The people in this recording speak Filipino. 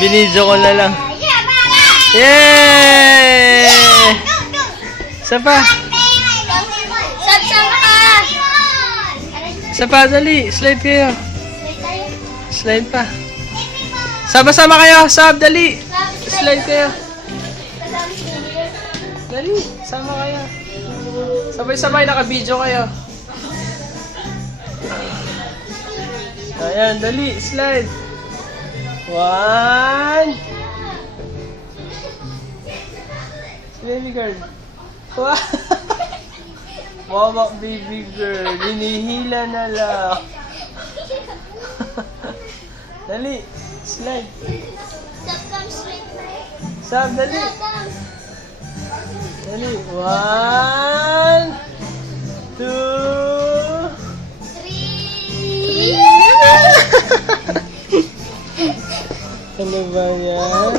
Binidyo ko na lang. Yay! Isa pa. Isa pa, dali. Slide kayo. Slide pa. Sama-sama kayo. Sab, dali. Slide kayo. Dali. Sama kayo. Sabay-sabay, naka-video kayo. Ayan, dali. Slide. 1. Baby girl. Wow. Wawa, baby girl. Hinihila na lang. Dali. Slide. Sab, dali. Dali. 1, 2, 3. Ano ba yan?